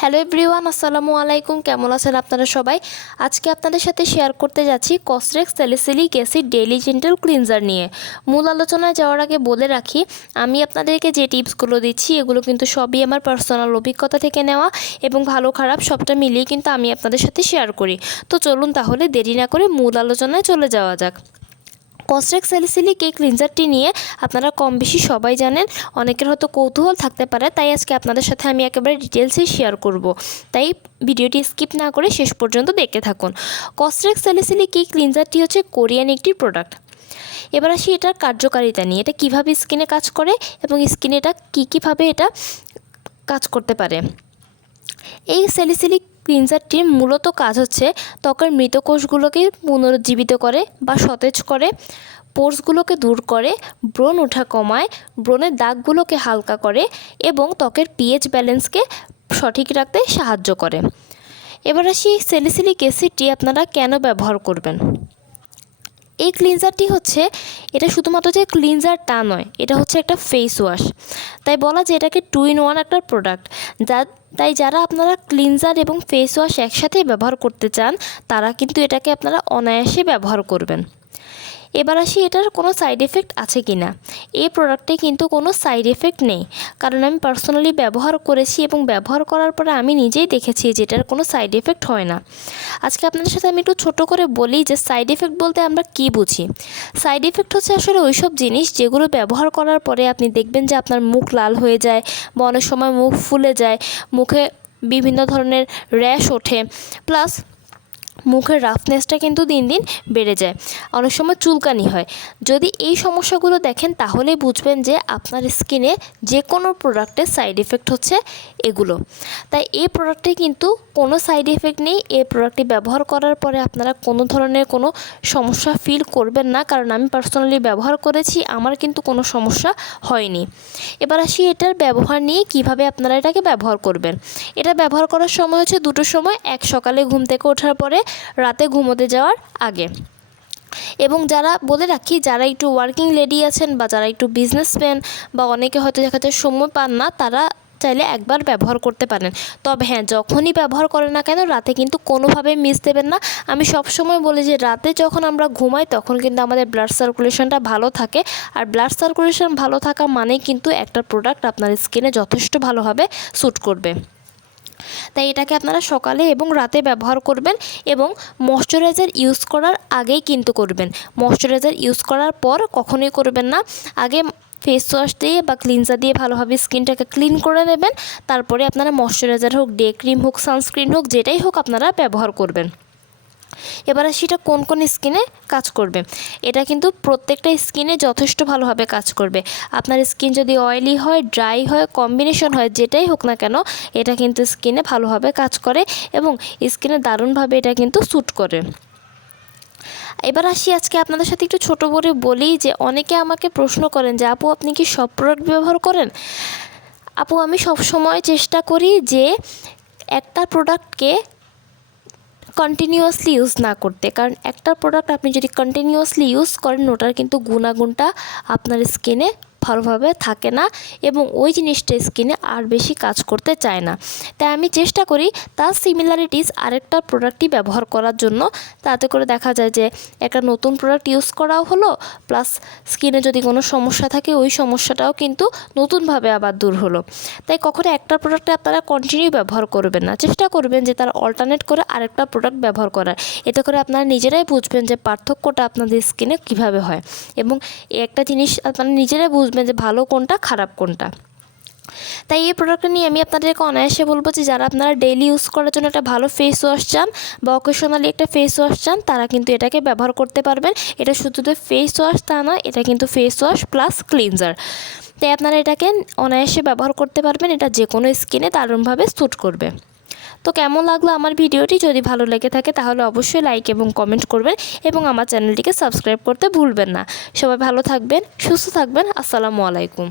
Hello everyone, আসসালামু আলাইকুম। কেমন আছেন আপনারা সবাই? আজকে আপনাদের সাথে শেয়ার করতে যাচ্ছি Cosrx salicylic acid daily gentle cleanser নিয়ে। মূল আলোচনায় যাওয়ার আগে বলে রাখি, আমি আপনাদেরকে যে টিপসগুলো দিচ্ছি এগুলো কিন্তু সবই আমার পার্সোনাল অভিজ্ঞতা থেকে নেওয়া এবং ভালো খারাপ সবটা মিলিয়ে কিন্তু আমি আপনাদের সাথে শেয়ার করি। তো চলুন তাহলে দেরি না করে মূল আলোচনায় চলে যাওয়া যাক। কসরেক্স স্যালিসিলিক এই ক্লিনজারটি নিয়ে আপনারা কম বেশি সবাই জানেন, অনেকের হয়তো কৌতূহল থাকতে পারে, তাই আজকে আপনাদের সাথে আমি একেবারে ডিটেলসে শেয়ার করব। তাই ভিডিওটি স্কিপ না করে শেষ পর্যন্ত দেখতে থাকুন। কসরেক্স স্যালিসিলিক এই ক্লিনজারটি হচ্ছে কোরিয়ান একটি প্রোডাক্ট। এবার আসি এটার কার্যকারিতা নিয়ে, এটা কীভাবে স্কিনে কাজ করে এবং স্কিনে এটা কীভাবে এটা কাজ করতে পারে। এই স্যালিসিলিক ক্লিনজারটির মূলত কাজ হচ্ছে ত্বকের মৃত কোষগুলোকে পুনরুজ্জীবিত করে বা সতেজ করে, পোর্সগুলোকে দূর করে, ব্রণ ওঠা কমায়, ব্রণের দাগগুলোকে হালকা করে এবং ত্বকের পিএইচ ব্যালেন্সকে সঠিক রাখতে সাহায্য করে। এবার আসি স্যালিসিলিক অ্যাসিডটি আপনারা কেন ব্যবহার করবেন। এই ক্লিনজারটি হচ্ছে, এটা শুধুমাত্র যে ক্লিনজার তা নয়, এটা হচ্ছে একটা ফেস ওয়াশ। তাই বলা যে এটাকে 2 in 1 একটা প্রোডাক্ট। তাই যারা আপনারা ক্লিনজার এবং ফেস ওয়াশ একসাথেই ব্যবহার করতে চান তারা কিন্তু এটাকে আপনারা অনায়াসে ব্যবহার করবেন। এবার আসি এটার কোনো সাইড এফেক্ট আছে কি না। এই প্রোডাক্টে কিন্তু কোনো সাইড এফেক্ট নেই, কারণ আমি পার্সোনালি ব্যবহার করেছি এবং ব্যবহার করার পরে আমি নিজেই দেখেছি যে এটার কোনো সাইড এফেক্ট হয় না। আজকে আপনাদের সাথে আমি একটু ছোটো করে বলি যে সাইড এফেক্ট বলতে আমরা কী বুঝি। সাইড এফেক্ট হচ্ছে আসলে ওইসব জিনিস যেগুলো ব্যবহার করার পরে আপনি দেখবেন যে আপনার মুখ লাল হয়ে যায় বা অনেক সময় মুখ ফুলে যায়, মুখে বিভিন্ন ধরনের র্যাশ ওঠে, প্লাস মুখের রাফনেসটা কিন্তু দিন দিন বেড়ে যায়, অনেক সময় চুলকানি হয়। যদি এই সমস্যাগুলো দেখেন তাহলেই বুঝবেন যে আপনার স্কিনে যে কোনো প্রোডাক্টের সাইড এফেক্ট হচ্ছে এগুলো। তাই এই প্রোডাক্টে কিন্তু কোনো সাইড এফেক্ট নেই। এই প্রোডাক্টটি ব্যবহার করার পরে আপনারা কোনো ধরনের কোনো সমস্যা ফিল করবেন না, কারণ আমি পার্সোনালি ব্যবহার করেছি, আমার কিন্তু কোনো সমস্যা হয়নি। এবার আসি এটার ব্যবহার নিয়ে, কিভাবে আপনারা এটাকে ব্যবহার করবেন। এটা ব্যবহার করার সময় হচ্ছে দুটো সময়, এক সকালে ঘুম থেকে ওঠার পরে, রাতে ঘুমোতে যাওয়ার আগে। এবং যারা বলে রাখি, যারা একটু ওয়ার্কিং লেডি আছেন বা যারা একটু বিজনেসম্যান বা অনেকে হয়তো দেখা যায় সময় পান না, তারা চাইলে একবার ব্যবহার করতে পারেন। তবে হ্যাঁ, যখনই ব্যবহার করেন না কেন রাতে কিন্তু কোনোভাবে মিস দেবেন না। আমি সবসময় বলি যে রাতে যখন আমরা ঘুমাই তখন কিন্তু আমাদের ব্লাড সার্কুলেশনটা ভালো থাকে, আর ব্লাড সার্কুলেশন ভালো থাকা মানেই কিন্তু একটা প্রোডাক্ট আপনার স্কিনে যথেষ্ট ভালোভাবে স্যুট করবে। তাই এটাকে আপনারা সকালে এবং রাতে ব্যবহার করবেন এবং ময়শ্চারাইজার ইউজ করার আগেই কিন্তু করবেন। ময়শ্চারাইজার ইউজ করার পর কখনোই করবেন না। আগে ফেস ওয়াশ দিয়ে বা ক্লিনজার দিয়ে ভালোভাবে স্কিনটাকে ক্লিন করে নেবেন, তারপরে আপনারা ময়শ্চারাইজার হোক, ডে ক্রিম হোক, সানস্ক্রিন হোক, যেটাই হোক আপনারা ব্যবহার করবেন। এবারে সেটা কোন কোন স্কিনে কাজ করবে। এটা কিন্তু প্রত্যেকটা স্কিনে যথেষ্ট ভালোভাবে কাজ করবে। আপনার স্কিন যদি অয়েলি হয়, ড্রাই হয়, কম্বিনেশন হয়, যেটাই হোক না কেন এটা কিন্তু স্কিনে ভালোভাবে কাজ করে এবং স্কিনে দারুণভাবে এটা কিন্তু স্যুট করে। এবার আসি আজকে আপনাদের সাথে একটু ছোটো করে বলি যে অনেকে আমাকে প্রশ্ন করেন যে আপু আপনি কি সব প্রোডাক্ট ব্যবহার করেন। আপু আমি সব সময় চেষ্টা করি যে একটা প্রোডাক্টকে কন্টিনিউয়াসলি ইউজ না করতে, কারণ একটা প্রোডাক্ট আপনি যদি কন্টিনিউয়াসলি ইউজ করেন ওটার কিন্তু গুণাগুণটা আপনার স্কিনে ভালোভাবে থাকে না এবং ওই জিনিসটা স্কিনে আর বেশি কাজ করতে চায় না। তাই আমি চেষ্টা করি তার সিমিলারিটিস আরেকটা প্রোডাক্টই ব্যবহার করার জন্য, তাতে করে দেখা যায় যে একটা নতুন প্রোডাক্ট ইউজ করাও হলো, প্লাস স্কিনে যদি কোনো সমস্যা থাকে ওই সমস্যাটাও কিন্তু নতুনভাবে আবার দূর হলো। তাই কখনো একটা প্রোডাক্টে আপনারা কন্টিনিউ ব্যবহার করবেন না, চেষ্টা করবেন যে তার অল্টারনেট করে আরেকটা প্রোডাক্ট ব্যবহার করার। এতে করে আপনারা নিজেরাই বুঝবেন যে পার্থক্যটা আপনাদের স্কিনে কিভাবে হয় এবং একটা জিনিস আপনারা নিজেরাই বুঝবেন যে ভালো কোনটা খারাপ কোনটা। তাই এই প্রোডাক্টটা নিয়ে আমি আপনাদেরকে অনায়াসে বলবো যে যারা আপনারা ডেইলি ইউজ করার জন্য একটা ভালো ফেস ওয়াশ চান বা অকেশনালি একটা ফেস ওয়াশ চান তারা কিন্তু এটাকে ব্যবহার করতে পারবেন। এটা শুধু ফেস ওয়াশ তা নয়, এটা কিন্তু ফেস ওয়াশ প্লাস ক্লিনজার। তাই আপনারা এটাকে অনায়াসে ব্যবহার করতে পারবেন, এটা যে কোনো স্কিনে দারুণভাবে স্যুট করবে। তো কেমন লাগলো আমার ভিডিওটি? যদি ভালো লেগে থাকে তাহলে অবশ্যই লাইক এবং কমেন্ট করবেন এবং আমার চ্যানেলটিকে সাবস্ক্রাইব করতে ভুলবেন না। সবাই ভালো থাকবেন, সুস্থ থাকবেন। আসসালামু আলাইকুম।